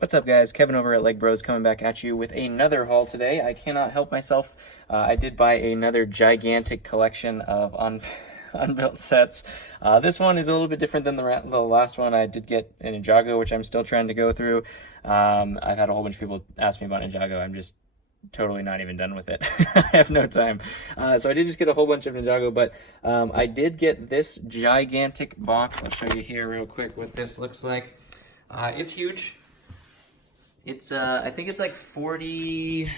What's up, guys? Kevin over at LEGbrOs coming back at you with another haul today. I cannot help myself. I did buy another gigantic collection of unbuilt sets. This one is a little bit different than the last one. I did get a Ninjago, which I'm still trying to go through. I've had a whole bunch of people ask me about Ninjago. I'm just totally not even done with it. I have no time. So I did just get a whole bunch of Ninjago, but I did get this gigantic box. I'll show you here real quick what this looks like. It's huge. It's, I think it's like 40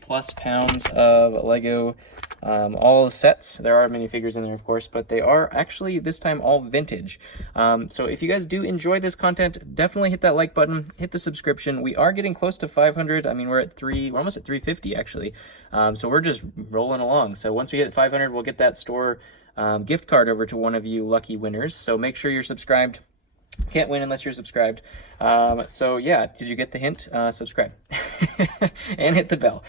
plus pounds of Lego, all sets. There are minifigures in there, of course, but they are actually this time all vintage. So if you guys do enjoy this content, definitely hit that like button, hit the subscription. We are getting close to 500. I mean, we're almost at 350 actually. So we're just rolling along. So once we hit 500, we'll get that store gift card over to one of you lucky winners. So make sure you're subscribed. Can't win unless you're subscribed. So yeah, did you get the hint? Subscribe and hit the bell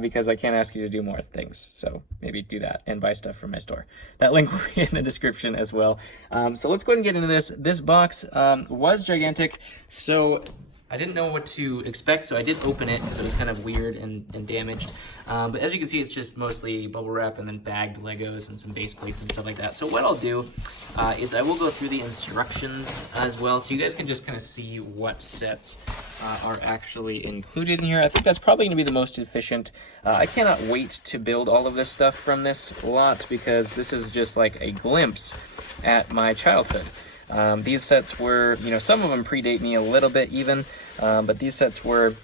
because I can't ask you to do more things. So maybe do that and buy stuff from my store. That link will be in the description as well. So let's go ahead and get into this. This box was gigantic, so I didn't know what to expect, so I did open it because it was kind of weird and damaged. But as you can see, it's just mostly bubble wrap and then bagged Legos and some base plates and stuff like that. So what I'll do is I will go through the instructions as well, so you guys can just kind of see what sets are actually included in here. I think that's probably going to be the most efficient. I cannot wait to build all of this stuff from this lot because this is just like a glimpse at my childhood. These sets were, some of them predate me a little bit even, but these sets were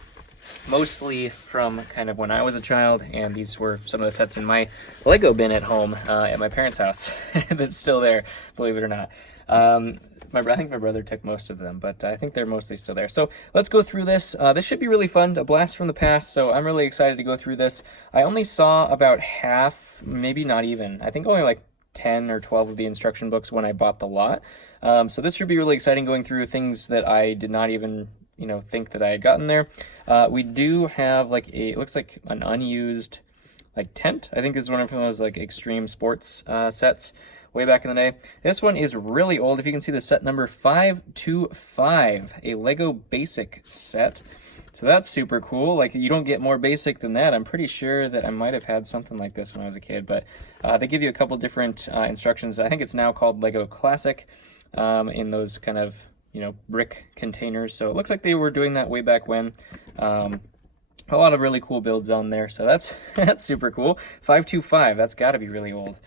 mostly from kind of when I was a child, and these were some of the sets in my Lego bin at home at my parents' house that's still there, believe it or not. I think my brother took most of them, but I think they're mostly still there. So let's go through this. This should be really fun, a blast from the past, so I'm really excited to go through this. I only saw about half, maybe not even, I think only like 10 or 12 of the instruction books when I bought the lot. So this should be really exciting, going through things that I did not even, think that I had gotten there. We do have like it looks like an unused like tent. I think this is one of those like extreme sports sets way back in the day. This one is really old. If you can see the set number 525, a Lego basic set. So that's super cool. Like, you don't get more basic than that. I'm pretty sure that I might have had something like this when I was a kid, but they give you a couple different instructions. I think it's now called Lego Classic in those kind of, brick containers. So it looks like they were doing that way back when. A lot of really cool builds on there. So that's super cool. 525, that's got to be really old.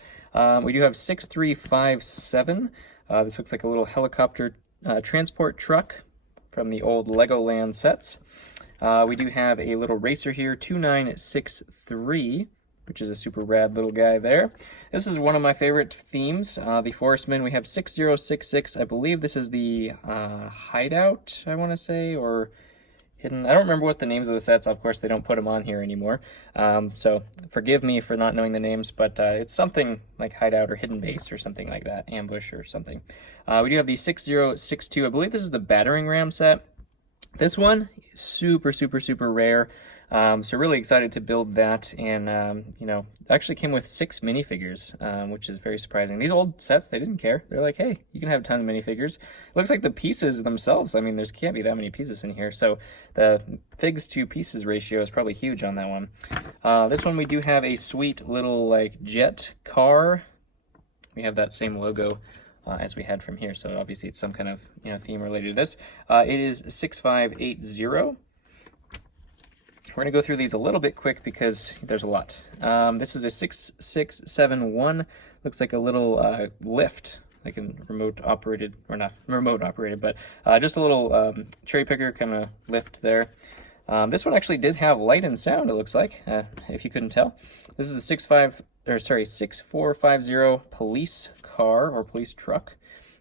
We do have 6357. This looks like a little helicopter transport truck from the old Legoland sets. We do have a little racer here, 2963, which is a super rad little guy there. This is one of my favorite themes, the Forestman. We have 6066. I believe this is the hideout, I want to say, or hidden. I don't remember what the names of the sets. Of course, they don't put them on here anymore. So forgive me for not knowing the names, but it's something like hideout or hidden base or something like that, ambush or something. We do have the 6062. I believe this is the battering ram set. This one, super, super, super rare. So really excited to build that, and actually came with 6 minifigures, which is very surprising. These old sets, they didn't care. They're like, hey, you can have tons of minifigures. It looks like the pieces themselves, I mean, there can't be that many pieces in here, so the figs to pieces ratio is probably huge on that one. This one we do have a sweet little like jet car. We have that same logo as we had from here, so obviously it's some kind of theme related to this. It is 6580. We're going to go through these a little bit quick because there's a lot. This is a 6671. Looks like a little lift, like a remote operated, or not remote operated, but just a little cherry picker kind of lift there. This one actually did have light and sound, it looks like, if you couldn't tell. This is a 6450 police car or police truck.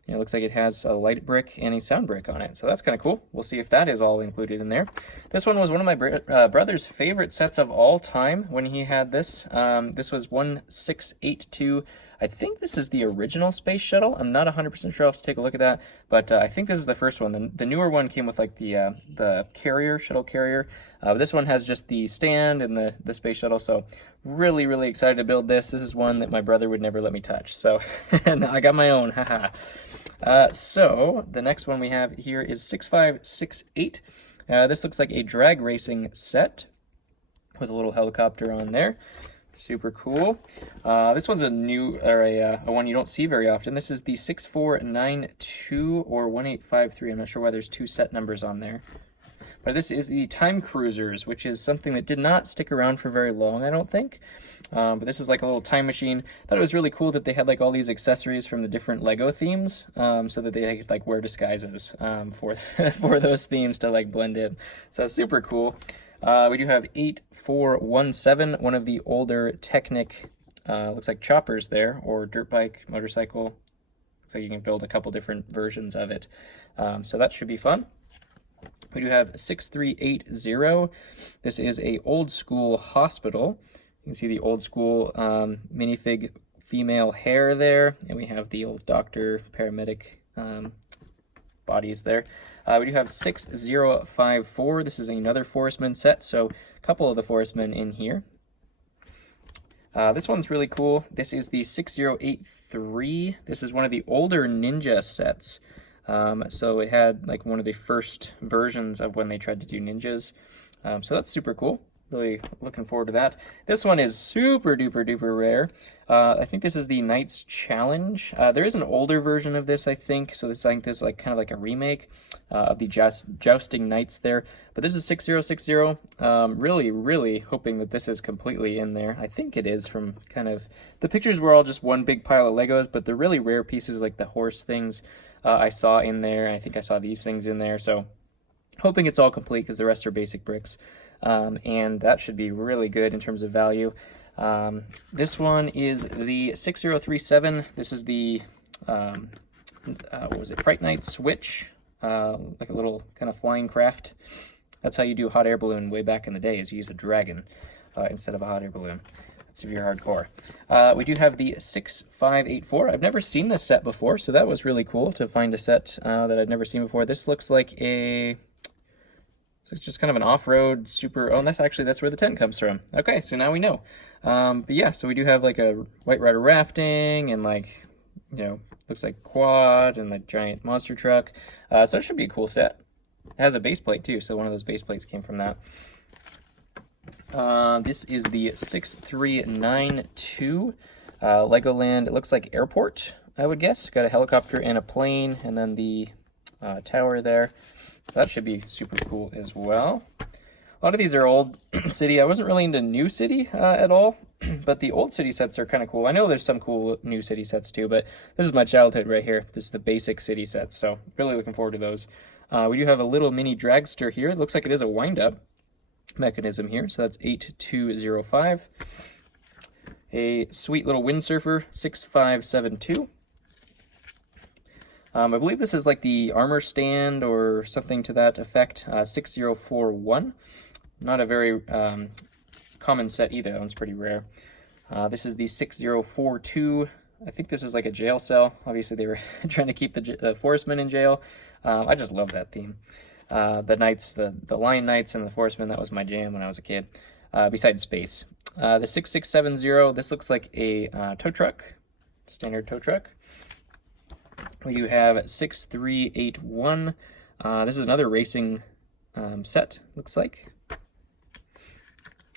It looks like it has a light brick and a sound brick on it, so that's kind of cool. We'll see if that is all included in there. This one was one of my brother's favorite sets of all time when he had this. This was 1682. I think this is the original space shuttle. I'm not 100% sure. I'll have to take a look at that, but I think this is the first one. The newer one came with like the carrier, shuttle carrier. This one has just the stand and the space shuttle, so really, really excited to build this. This is one that my brother would never let me touch, so and I got my own, haha. So the next one we have here is 6568. This looks like a drag racing set with a little helicopter on there. Super cool. This one's a new, or a one you don't see very often. This is the 6492 or 1853. I'm not sure why there's two set numbers on there. But this is the Time Cruisers, which is something that did not stick around for very long, I don't think. But this is like a little time machine. I thought it was really cool that they had like all these accessories from the different Lego themes, so that they could like wear disguises for for those themes to like blend in. So super cool. We do have 8417, one of the older Technic, looks like choppers there, or dirt bike, motorcycle. Looks like you can build a couple different versions of it. So that should be fun. We do have 6380. This is a old school hospital. You can see the old school minifig female hair there, and we have the old doctor paramedic bodies there. We do have 6054. This is another Forestman set, so a couple of the Forestmen in here. This one's really cool. This is the 6083. This is one of the older Ninja sets. So it had like one of the first versions of when they tried to do ninjas. So that's super cool. Really looking forward to that. This one is super duper duper rare. I think this is the Knights Challenge. There is an older version of this, I think. So this, I think this is like kind of like a remake of the Jousting Knights there. But this is 6060. Really, really hoping that this is completely in there. I think it is from kind of... The pictures were all just one big pile of Legos, but the really rare pieces like the horse things I saw in there. I think I saw these things in there. So hoping it's all complete because the rest are basic bricks. And that should be really good in terms of value. This one is the 6037. This is the, what was it, Fright Night Switch, like a little kind of flying craft. That's how you do a hot air balloon way back in the day, is you use a dragon instead of a hot air balloon. That's if you're hardcore. We do have the 6584. I've never seen this set before, so that was really cool to find a set that I've never seen before. This looks like a... So it's just kind of an off-road super... Oh, and that's where the tent comes from. Okay, so now we know. But yeah, so we do have like a White Rider rafting and like, you know, looks like quad and the giant monster truck. So it should be a cool set. It has a base plate too, so one of those base plates came from that. This is the 6392 Legoland. It looks like airport, I would guess. Got a helicopter and a plane, and then the tower there. That should be super cool as well. A lot of these are old city. I wasn't really into new city at all, but the old city sets are kind of cool. I know there's some cool new city sets too, but this is my childhood right here. This is the basic city sets, so really looking forward to those. We do have a little mini dragster here. It looks like it is a wind-up mechanism here, so that's 8205. A sweet little windsurfer, 6572. I believe this is like the armor stand or something to that effect, 6041. Not a very common set either, that one's pretty rare. This is the 6042. I think this is like a jail cell. Obviously they were trying to keep the Forestmen in jail. I just love that theme. The Knights, the Lion Knights and the Forestmen, that was my jam when I was a kid, besides space. The 6670, this looks like a tow truck, standard tow truck. We have 6381. This is another racing set, looks like.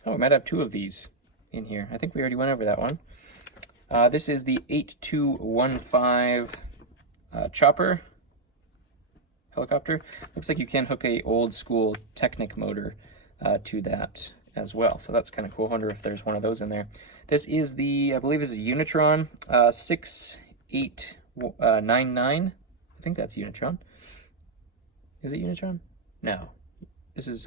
Oh, we might have two of these in here. I think we already went over that one. This is the 8215 chopper helicopter. Looks like you can hook a old school Technic motor to that as well. So that's kind of cool. I wonder if there's one of those in there. This is the, I believe this is Unitron 6899. I think that's Unitron. Is it Unitron? No. This is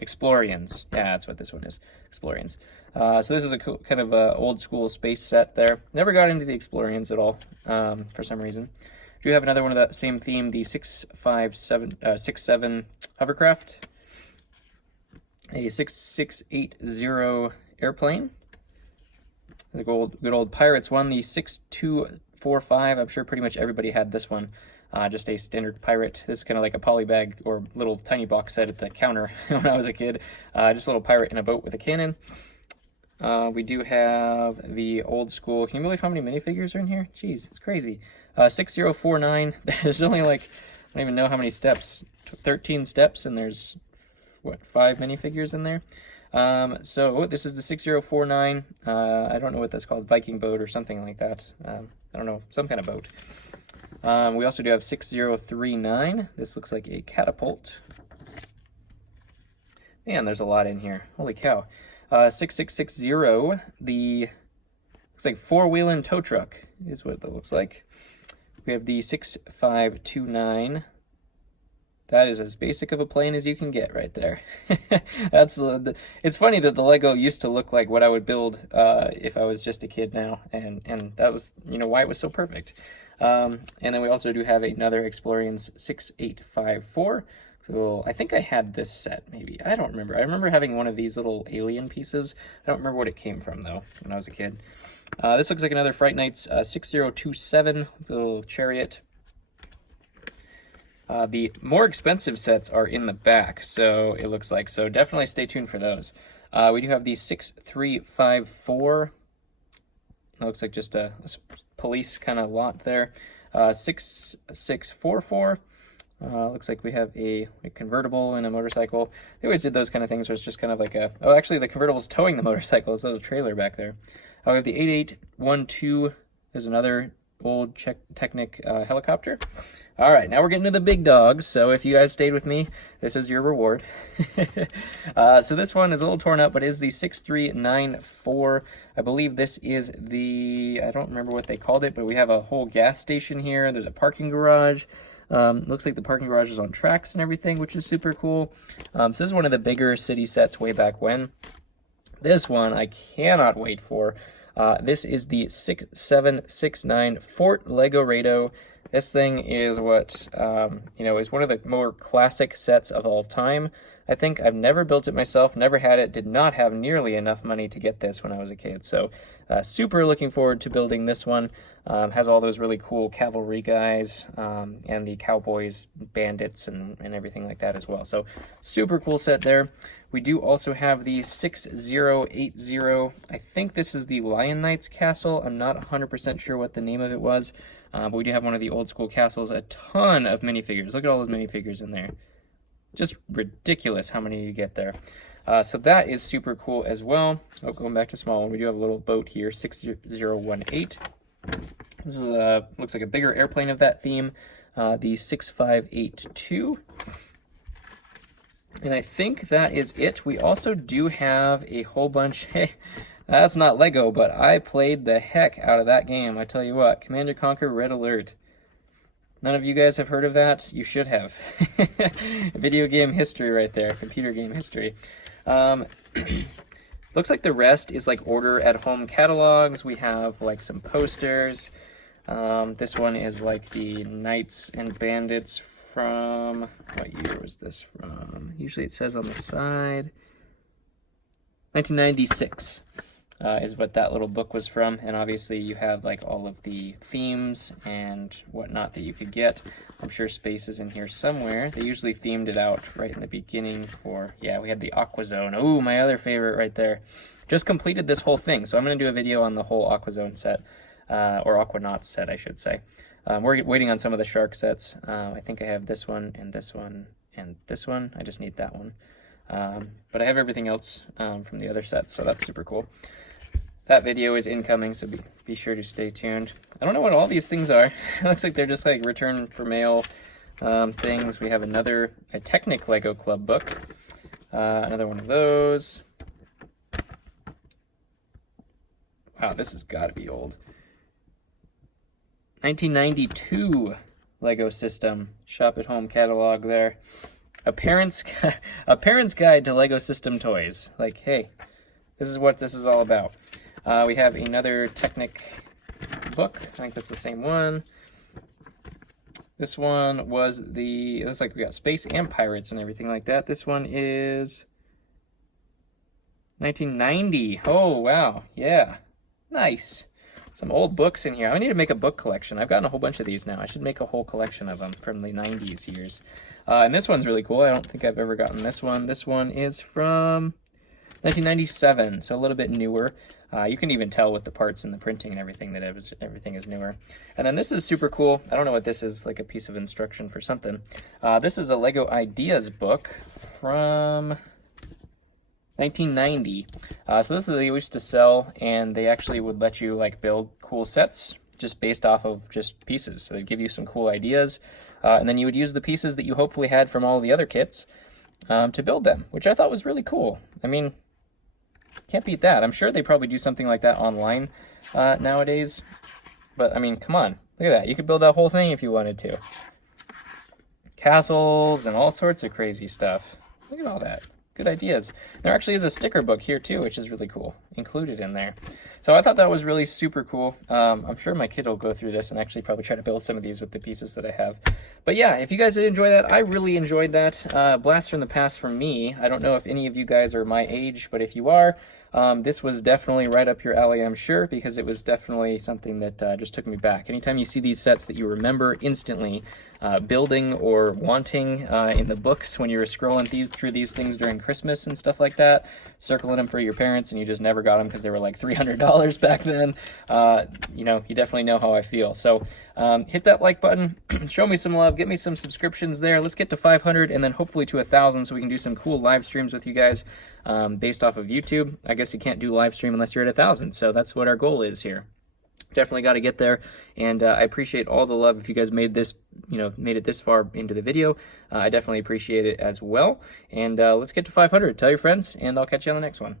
Explorians. Yeah, that's what this one is. Explorians. So this is a cool, kind of old school space set there. Never got into the Explorians at all for some reason. Do you have another one of that same theme, the 67 hovercraft, a 6680 airplane, the good old Pirates one, the 6245. I'm sure pretty much everybody had this one. Just a standard pirate. This is kind of like a polybag or little tiny box set at the counter when I was a kid. Just a little pirate in a boat with a cannon. We do have the old school. Can you believe how many minifigures are in here? Jeez, it's crazy. 6049. There's only like, I don't even know how many steps. 13 steps, and there's what, 5 minifigures in there. So this is the 6049. I don't know what that's called, Viking boat or something like that. I don't know, some kind of boat. We also do have 6039. This looks like a catapult. Man, there's a lot in here. Holy cow. 6660, the looks like 4-wheeling tow truck is what that looks like. We have the 6529. That is as basic of a plane as you can get right there. It's funny that the Lego used to look like what I would build if I was just a kid now, and that was, you know, why it was so perfect. And then we also do have another Explorians 6854. So I think I had this set, maybe. I don't remember. I remember having one of these little alien pieces. I don't remember what it came from, though, when I was a kid. This looks like another Fright Nights 6027, the little chariot. The more expensive sets are in the back, so it looks like. So definitely stay tuned for those. We do have the 6354. That looks like just a police kind of lot there. 6644. Looks like we have a convertible and a motorcycle. They always did those kind of things where it's just kind of like a... Oh, actually, the convertible's towing the motorcycle. It's a little trailer back there. We have the 8812. There's another old Technic helicopter. All right, now we're getting to the big dogs. So if you guys stayed with me, this is your reward. So this one is a little torn up, but is the 6394. I believe this is the... I don't remember what they called it, but we have a whole gas station here. There's a parking garage. Looks like the parking garage is on tracks and everything, which is super cool. So this is one of the bigger city sets way back when. This one I cannot wait for. This is the 6769 Fort LEGbrOs. This thing is what, you know, is one of the more classic sets of all time. I think I've never built it myself, never had it, did not have nearly enough money to get this when I was a kid. So super looking forward to building this one. Has all those really cool cavalry guys and the cowboys, bandits, and everything like that as well. So super cool set there. We do also have the 6080. I think this is the Lion Knights castle. I'm not 100% sure what the name of it was. But we do have one of the old school castles. A ton of minifigures. Look at all those minifigures in there. Just ridiculous how many you get there. So that is super cool as well. Oh, going back to small one, we do have a little boat here, 6018. This is looks like a bigger airplane of that theme, the 6582. And I think that is it. We also do have a whole bunch. Hey, that's not Lego, but I played the heck out of that game. I tell you what, Command & Conquer Red Alert. None of you guys have heard of that? You should have. Video game history right there, computer game history. Looks like the rest is like order at home catalogs. We have like some posters. This one is like the Knights and Bandits from, what year was this from? Usually it says on the side. 1996 is what that little book was from. And obviously you have like all of the themes and whatnot that you could get. I'm sure space is in here somewhere. They usually themed it out right in the beginning for, yeah, we had the Aqua Zone. Ooh, my other favorite right there. Just completed this whole thing. So I'm going to do a video on the whole Aqua Zone set, or Aquanauts set, I should say. We're waiting on some of the shark sets. I think I have this one and this one and this one. I just need that one. But I have everything else from the other sets, so that's super cool. That video is incoming, so be sure to stay tuned. I don't know what all these things are. It looks like they're just like return for mail things. We have a Technic Lego Club book. Another one of those. Wow, this has got to be old. 1992 Lego System Shop at Home catalog there. A parent's guide to Lego System toys. Like, hey, this is what this is all about. We have another Technic book. I think that's the same one. This one was it looks like we got space and pirates and everything like that. This one is 1990. Oh, wow. Yeah. Nice. Some old books in here. I need to make a book collection. I've gotten a whole bunch of these now. I should make a whole collection of them from the 90s years. And this one's really cool. I don't think I've ever gotten this one. This one is from 1997, so a little bit newer. You can even tell with the parts and the printing and everything that everything is newer. And then this is super cool. I don't know what this is, like a piece of instruction for something. This is a Lego Ideas book from 1990. So this is they used to sell, and they actually would let you like build cool sets just based off of just pieces. So they'd give you some cool ideas, and then you would use the pieces that you hopefully had from all the other kits to build them, which I thought was really cool. I mean, can't beat that. I'm sure they probably do something like that online nowadays, but I mean, come on, look at that. You could build that whole thing if you wanted to. Castles and all sorts of crazy stuff. Look at all that. Good ideas. There actually is a sticker book here too, which is really cool, included in there. So I thought that was really super cool. I'm sure my kid will go through this and actually probably try to build some of these with the pieces that I have. But yeah, if you guys did enjoy that, I really enjoyed that. Blast from the past from me. I don't know if any of you guys are my age, but if you are, this was definitely right up your alley, I'm sure, because it was definitely something that just took me back. Anytime you see these sets that you remember instantly building or wanting in the books when you were scrolling through these things during Christmas and stuff like that, circling them for your parents and you just never got them because they were like $300 back then, you know, you definitely know how I feel. So hit that like button, show me some love, get me some subscriptions there. Let's get to 500 and then hopefully to 1,000 so we can do some cool live streams with you guys based off of YouTube. I guess you can't do live stream unless you're at 1,000, so that's what our goal is here. Definitely got to get there, and I appreciate all the love. If you guys made this, you know, made it this far into the video, I definitely appreciate it as well. And let's get to 500. Tell your friends, and I'll catch you on the next one.